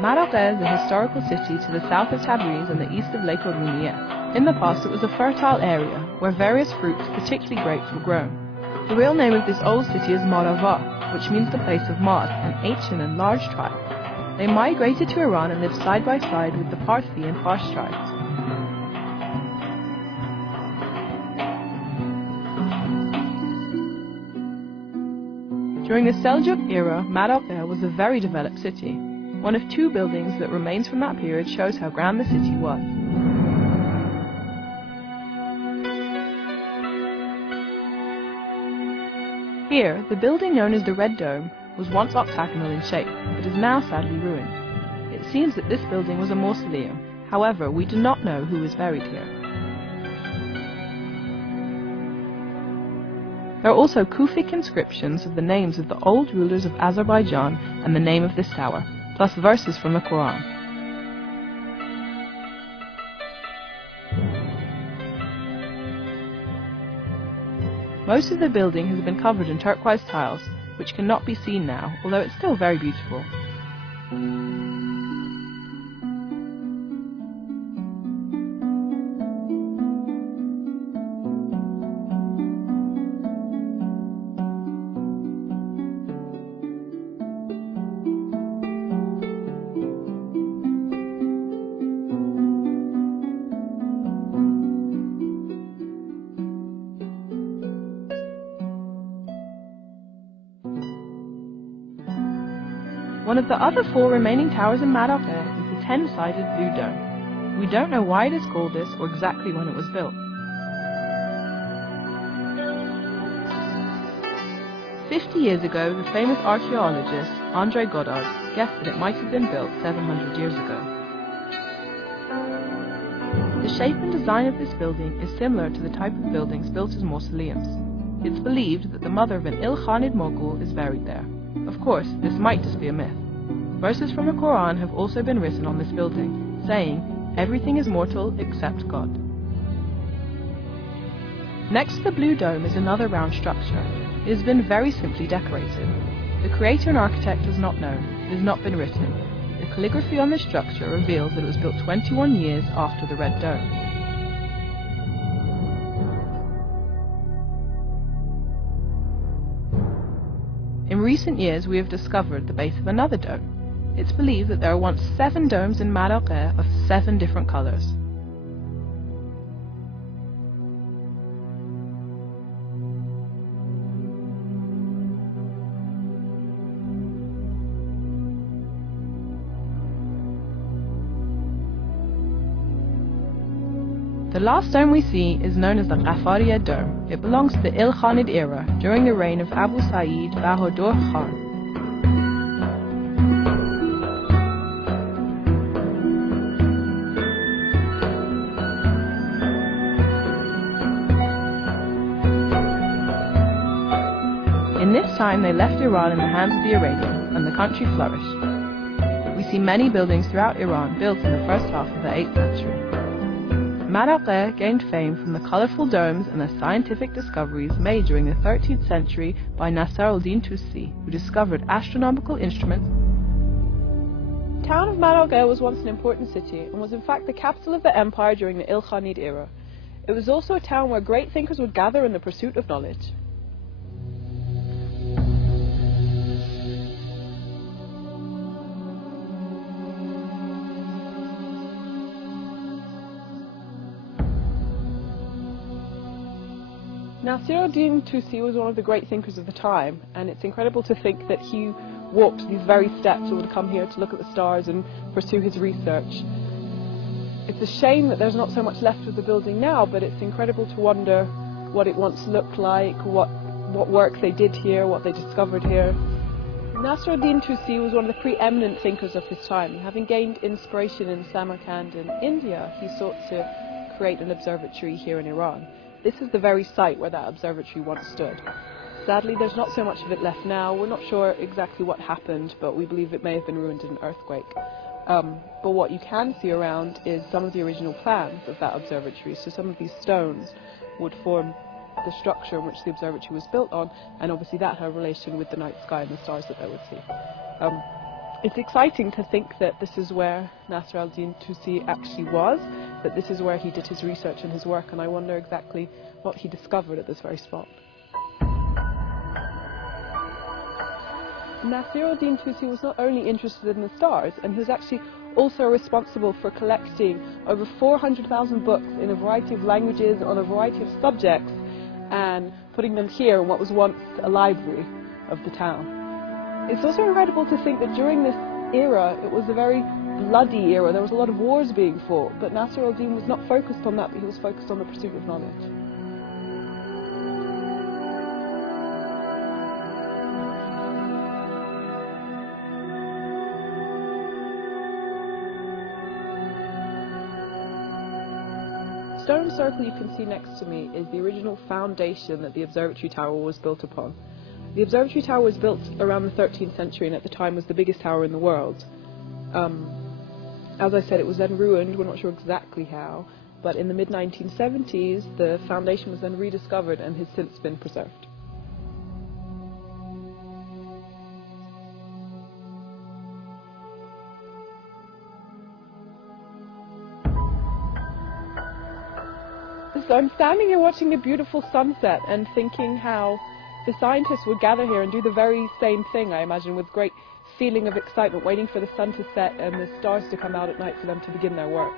Marağanın is a historical city to the south of Tabriz and the east of Lake Urmiye. In the past it was a fertile area where various fruits, particularly grapes, were grown. The real name of this old city is Marağan, which means the place of Mar, an ancient and large tribe. They migrated to Iran and lived side by side with the Parthi and Fars tribes. During the Seljuk era, Marağan was a very developed city. One of two buildings that remains from that period shows how grand the city was. Here, the building known as the Red Dome was once octagonal in shape, but is now sadly ruined. It seems that this building was a mausoleum. However, we do not know who is buried here. There are also Kufic inscriptions of the names of the old rulers of Azerbaijan and the name of this tower, plus verses from the Quran. Most of the building has been covered in turquoise tiles, which cannot be seen now, although it's still very beautiful. One of the other four remaining towers in Marağan is the 10-sided Blue Dome. We don't know why it is called this or exactly when it was built. 50 years ago, the famous archaeologist André Godard guessed that it might have been built 700 years ago. The shape and design of this building is similar to the type of buildings built as mausoleums. It's believed that the mother of an Ilkhanid Mughal is buried there. Of course, this might just be a myth. Verses from the Quran have also been written on this building, saying, "Everything is mortal except God." Next to the Blue Dome is another round structure. It has been very simply decorated. The creator and architect is not known. It has not been written. The calligraphy on this structure reveals that it was built 21 years after the Red Dome. In recent years, we have discovered the base of another dome. It's believed that there were once 7 domes in Marağan of 7 different colors. The last dome we see is known as the Ghafariya Dome. It belongs to the Ilkhanid era, during the reign of Abu Sa'id Bahadur Khan. In this time they left Iran in the hands of the Iranians, and the country flourished. We see many buildings throughout Iran built in the first half of the 8th century. Marağan gained fame from the colourful domes and the scientific discoveries made during the 13th century by Nasr al-Din Tusi, who discovered astronomical instruments. The town of Marağan was once an important city and was in fact the capital of the empire during the Ilkhanid era. It was also a town where great thinkers would gather in the pursuit of knowledge. Nasr al-Din Tusi was one of the great thinkers of the time, and it's incredible to think that he walked these very steps and would come here to look at the stars and pursue his research. It's a shame that there's not so much left of the building now, but it's incredible to wonder what it once looked like, what work they did here, what they discovered here. Nasr al-Din Tusi was one of the preeminent thinkers of his time. Having gained inspiration in Samarkand in India, he sought to create an observatory here in Iran. This is the very site where that observatory once stood. Sadly, there's not so much of it left now. We're not sure exactly what happened, but we believe it may have been ruined in an earthquake. But what you can see around is some of the original plans of that observatory. So some of these stones would form the structure in which the observatory was built on, and obviously that had a relation with the night sky and the stars that they would see. It's exciting to think that this is where Nasser al-Din Tusi actually was, that this is where he did his research and his work, and I wonder exactly what he discovered at this very spot. Nasser al-Din Tusi was not only interested in the stars, and he was actually also responsible for collecting over 400,000 books in a variety of languages on a variety of subjects and putting them here in what was once a library of the town. It's also incredible to think that during this era, it was a very bloody era. There was a lot of wars being fought, but Nasser al-Din was not focused on that, but he was focused on the pursuit of knowledge. The stone circle you can see next to me is the original foundation that the observatory tower was built upon. The observatory tower was built around the 13th century and at the time was the biggest tower in the world. As I said, it was then ruined, we're not sure exactly how, but in the mid-1970s the foundation was then rediscovered and has since been preserved. So I'm standing here watching a beautiful sunset and thinking how the scientists would gather here and do the very same thing, I imagine, with great feeling of excitement, waiting for the sun to set and the stars to come out at night for them to begin their work.